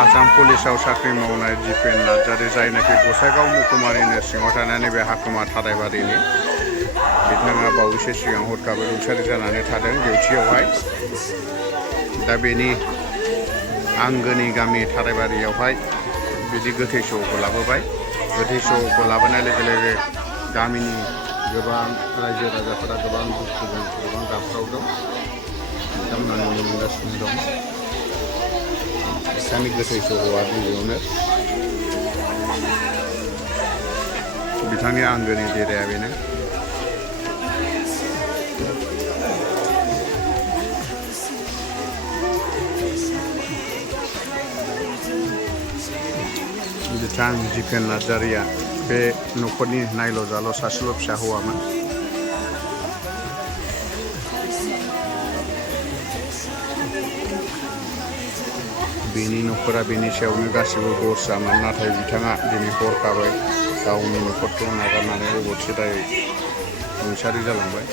आसाम पुलिसाव साख्रि मावनाय दिपेन नार्जारि जायनाखि गसाइगाव महकुमारिनि सिङाव थानाय बे हाखुमा थाराइबारिनि बिथाङा बावैसो सिगां हरखाबै रुंसारि जानानै थादों डिउटियावहाय। दा बेनि आंगोनि गामि थाराइबारियावहाय बिदि गोथै सहखौ लाबोबाय। गोथै सहखौ लाबोनाय लोगो लोगो गामिनि गोबां रायजो राजाफोरा गोबां दुखुजों गोबां गाबख्रावदों। बिथांमोना नुनो मोनगासिनो दं बिथांनि गोथै सहआ गिबियावनो बिथांनि आंगोनि देराया बेनो। बिथां दिपेन नार्जारिया बे न'खरनि नायल' जाल' सासेल' फिसा हौवामोन। बेनि न'खरा बेनि सायावनो गासिबो गरसामोन, नाथाय बिथाङा दिनै हरखाबै गावनि न'खरखौ नागारनानै अबथिरायै रुंसारि जालांबाय।